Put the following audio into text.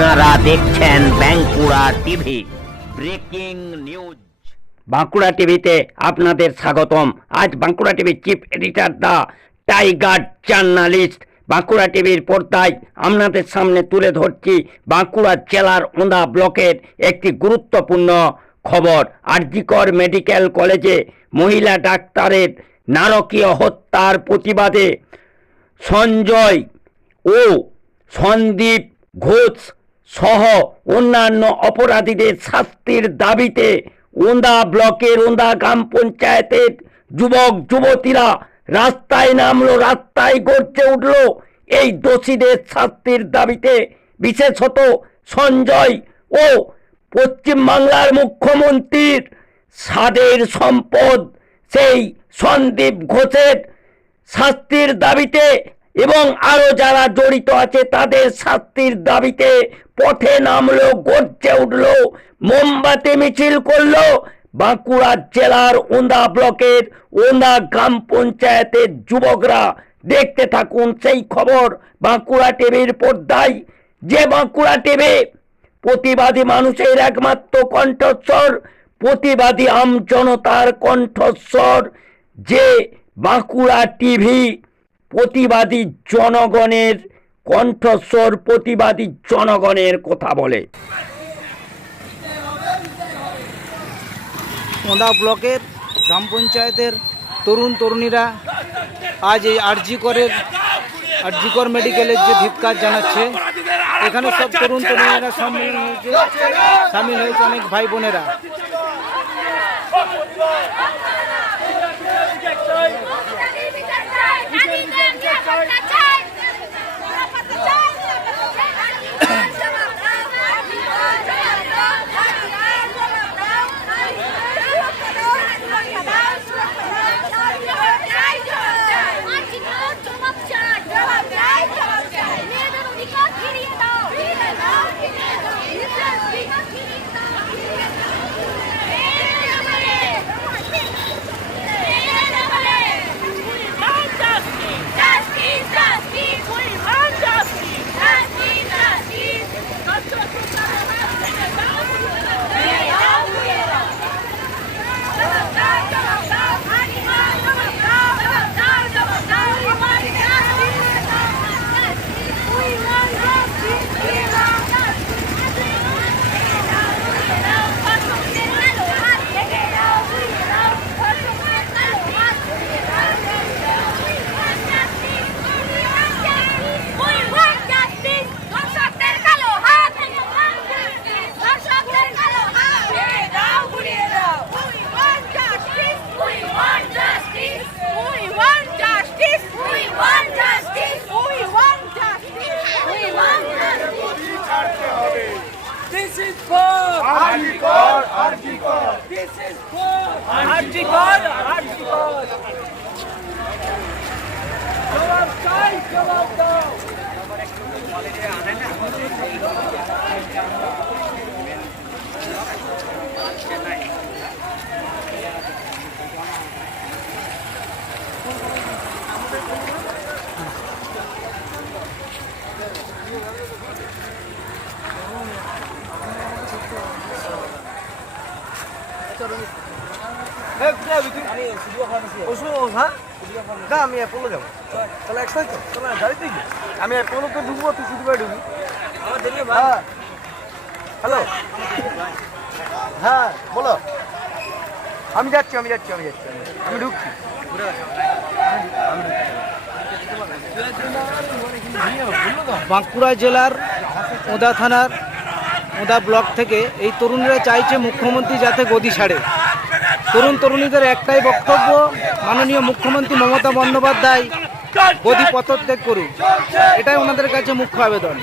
আপনারা দেখছেন Bankura TV breaking news. Bankura টিভিতে আপনাদের স্বাগতম। আজ বাঁকুড়া টিভির চিফ এডিটর দা টাইগার জার্নালিস্ট বাঁকুড়া টিভির পর্দায় আপনাদের সামনে তুলে ধরছি বাঁকুড়া জেলার ওঁদা ব্লকের একটি গুরুত্বপূর্ণ খবর। আরজিকর মেডিকেল কলেজে মহিলা ডাক্তারের নারকীয় হত্যার প্রতিবাদে সঞ্জয় ও সন্দীপ ঘোষ সহ অন্যান্য অপরাধীদের শাস্তির দাবিতে ওঁদা ব্লকের ওঁদা গ্রাম পঞ্চায়েতের যুবক যুবতীরা রাস্তায় নামলো, রাস্তায় গর্জে উঠল এই দোষীদের শাস্তির দাবিতে। বিশেষত সঞ্জয় ও পশ্চিমবাংলার মুখ্যমন্ত্রীর সাদের সম্পদ সেই সন্দীপ ঘোষের শাস্তির দাবিতে এবং আরও যারা জড়িত আছে তাদের শাস্তির দাবিতে পথে নামলো, গর্জে উঠলো, মোমবাতি মিছিল করলো বাঁকুড়া জেলার ওঁদা ব্লকের ওঁদা গ্রাম পঞ্চায়েতের যুবকরা। দেখতে থাকুন সেই খবর বাঁকুড়া টিভির পর্দায়। যে বাঁকুড়া টিভি প্রতিবাদী মানুষের একমাত্র কণ্ঠস্বর, প্রতিবাদী আমজনতার কণ্ঠস্বর, যে বাঁকুড়া টিভি প্রতিবাদী জনগণের কণ্ঠস্বর, প্রতিবাদী জনগণের কথা বলে। ওঁদা ব্লকের গ্রাম পঞ্চায়েতের তরুণ তরুণীরা আজ এই আরজিকর মেডিকেলের যে ধিক্কার জানাচ্ছে, এখানে সব তরুণ তরুণীরা সামিল হয়েছে অনেক ভাই বোনেরা। This is for Arjikor. This is for Arjikor. Jawab চাই, জবাব দাও। আমি অ্যাপোলো যাবো, তাহলে একসাথে তো গাড়িতে গিয়ে আমি অ্যাপোলোকে ঢুকবো, তুই শুধু করে ঢুকবি। হ্যালো, হ্যাঁ বলো। আমি যাচ্ছি আমি ঢুকছি। বাঁকুড়া জেলার ওঁদা থানার ওঁদা ব্লক থেকে এই তরুণরা চাইছে মুখ্যমন্ত্রী যাতে গদি ছাড়ে। তরুণ তরুণীদের একটাই বক্তব্য, মাননীয় মুখ্যমন্ত্রী মমতা বন্দ্যোপাধ্যায় গদি পদত্যাগ করুন, এটাই ওনাদের কাছে মুখ্য আবেদন।